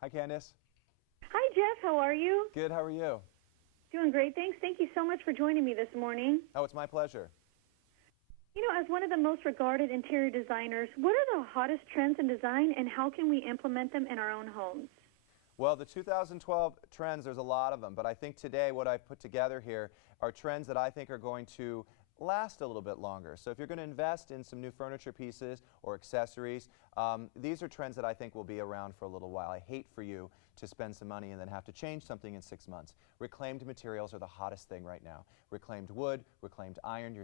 Hi, Candace. Hi, Jeff. How are you? Good, how are you? Doing great, thanks. Thank you so much for joining me this morning. Oh, it's my pleasure. You know, as one of the most regarded interior designers, what are the hottest trends in design and how can we implement them in our own homes? Well, the 2012 trends, there's a lot of them, but I think today what I've put together here are trends that I think are going to last a little bit longer. So if you're going to invest in some new furniture pieces or accessories, these are trends that I think will be around for a little while. I hate for you to spend some money and then have to change something in 6 months. Reclaimed materials are the hottest thing right now. Reclaimed wood, reclaimed iron,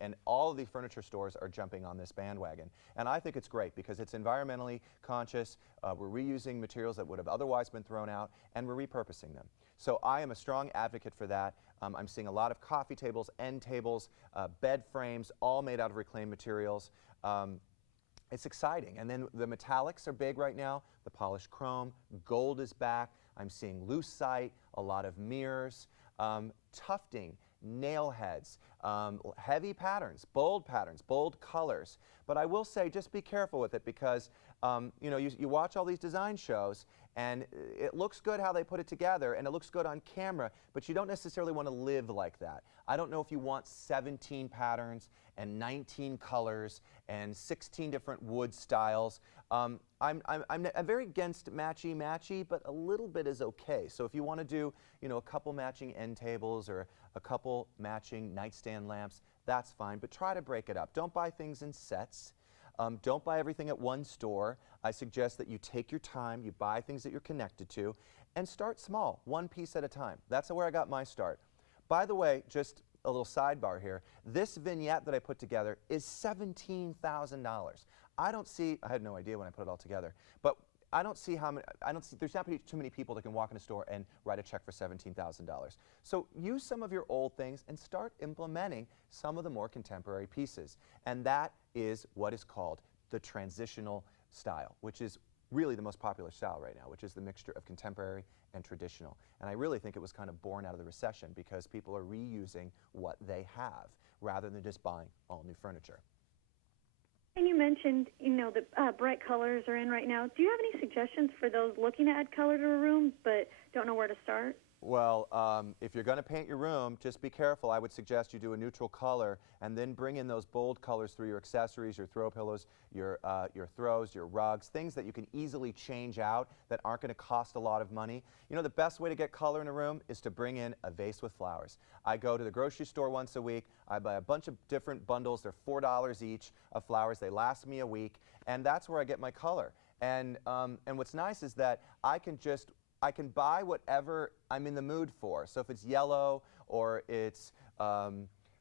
and all of the furniture stores are jumping on this bandwagon. And I think it's great because it's environmentally conscious. We're reusing materials that would have otherwise been thrown out, and we're repurposing them. So I am a strong advocate for that. I'm seeing a lot of coffee tables, end tables, bed frames, all made out of reclaimed materials. It's exciting. And then the metallics are big right now. The polished chrome, gold is back. I'm seeing lucite, a lot of mirrors, tufting, nail heads, heavy patterns, bold colors. But I will say just be careful with it because you know, you watch all these design shows and it looks good how they put it together and it looks good on camera, but you don't necessarily want to live like that. I don't know if you want 17 patterns and 19 colors and 16 different wood styles. I'm very against matchy-matchy, but a little bit is okay. So if you want to do, you know, a couple matching end tables or a couple matching nightstand lamps, that's fine, but try to break it up. Don't buy things in sets. Don't buy everything at one store. I suggest that you take your time, you buy things that you're connected to, and start small, one piece at a time. That's where I got my start. By the way, just a little sidebar here, this vignette that I put together is $17,000. I had no idea when I put it all together, but there's not too many people that can walk in a store and write a check for $17,000. So use some of your old things and start implementing some of the more contemporary pieces. And that is what is called the transitional style, which is really the most popular style right now, which is the mixture of contemporary and traditional. And I really think it was kind of born out of the recession because people are reusing what they have rather than just buying all new furniture. And you mentioned, you know, the bright colors are in right now. Do you have any suggestions for those looking to add color to a room but don't know where to start? Well, if you're going to paint your room, just be careful. I would suggest you do a neutral color and then bring in those bold colors through your accessories, your throw pillows, your throws, your rugs, things that you can easily change out that aren't going to cost a lot of money. You know, the best way to get color in a room is to bring in a vase with flowers. I go to the grocery store once a week. I buy a bunch of different bundles. They're $4 each of flowers. They last me a week, and that's where I get my color. And what's nice is that I can buy whatever I'm in the mood for. So if it's yellow or it's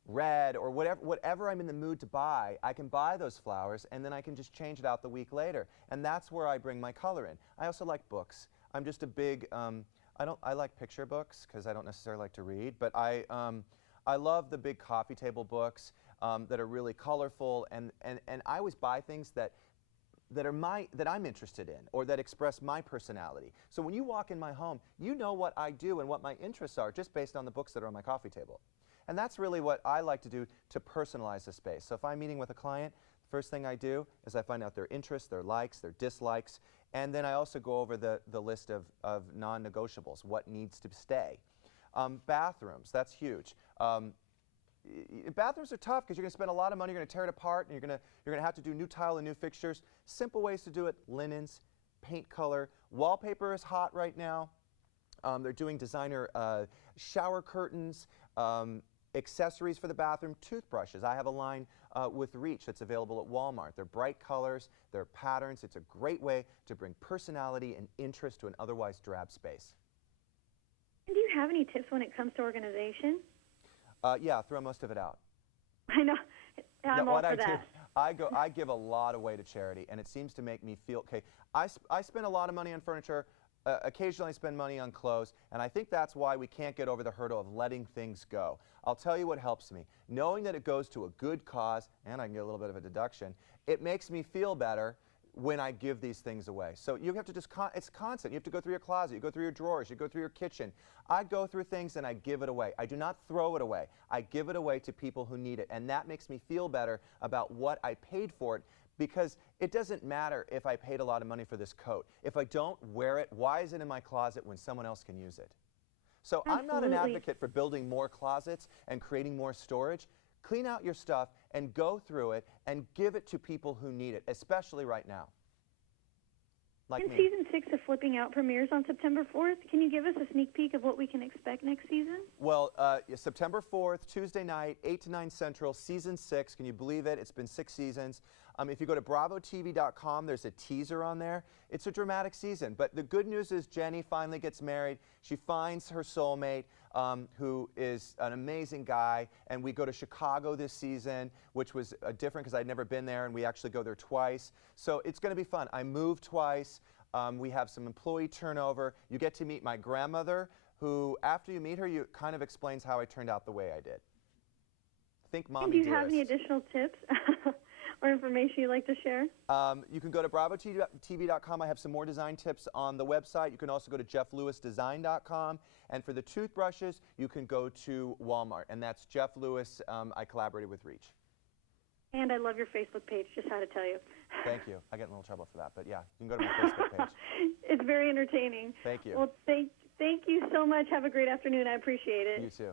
red or whatever I'm in the mood to buy, I can buy those flowers and then I can just change it out the week later. And that's where I bring my color in. I also like books. I'm just a big, I like picture books because I don't necessarily like to read, but I love the big coffee table books that are really colorful, and I always buy things that I'm interested in or that express my personality. So when you walk in my home, you know what I do and what my interests are just based on the books that are on my coffee table. And that's really what I like to do to personalize the space. So if I'm meeting with a client, the first thing I do is I find out their interests, their likes, their dislikes, and then I also go over the list of non-negotiables, what needs to stay. Bathrooms, that's huge. Bathrooms are tough because you're going to spend a lot of money, you're going to tear it apart, and you're going to have to do new tile and new fixtures. Simple ways to do it: linens, paint color. Wallpaper is hot right now. They're doing designer shower curtains, accessories for the bathroom, toothbrushes. I have a line with Reach that's available at Walmart. They're bright colors, they're patterns. It's a great way to bring personality and interest to an otherwise drab space. And do you have any tips when it comes to organization? Yeah, throw most of it out. I know. I'm all for that. I give a lot away to charity, and it seems to make me feel okay. I spend a lot of money on furniture. Occasionally I spend money on clothes, and I think that's why we can't get over the hurdle of letting things go. I'll tell you what helps me. Knowing that it goes to a good cause, and I can get a little bit of a deduction, it makes me feel better when I give these things away. So you have to just, it's constant. You have to go through your closet, you go through your drawers, you go through your kitchen. I go through things and I give it away. I do not throw it away. I give it away to people who need it. And that makes me feel better about what I paid for it Because it doesn't matter if I paid a lot of money for this coat. If I don't wear it, why is it in my closet when someone else can use it? So I'm not an advocate for building more closets and creating more storage. Clean out your stuff and go through it and give it to people who need it, especially right now. Like And me. Season 6 of Flipping Out premieres on September 4th. Can you give us a sneak peek of what we can expect next season? Well, September 4th, Tuesday night, 8 to 9 Central, Season 6. Can you believe it? It's been 6 seasons. If you go to BravoTV.com, there's a teaser on there. It's a dramatic season. But the good news is Jenny finally gets married. She finds her soulmate, who is an amazing guy. And we go to Chicago this season, which was different because I'd never been there, and we actually go there twice. So it's going to be fun. I moved twice. We have some employee turnover. You get to meet my grandmother, who, after you meet her, it kind of explains how I turned out the way I did. Think Mommy And do you Dearest. have any additional tips or information you'd like to share? You can go to BravoTV.com. I have some more design tips on the website. You can also go to JeffLewisDesign.com. And for the toothbrushes, you can go to Walmart. And that's Jeff Lewis. I collaborated with Reach. And I love your Facebook page, just how to tell you. Thank you. I get in a little trouble for that. But yeah, you can go to my Facebook page. It's very entertaining. Thank you. Well, thank you so much. Have a great afternoon. I appreciate it. You too.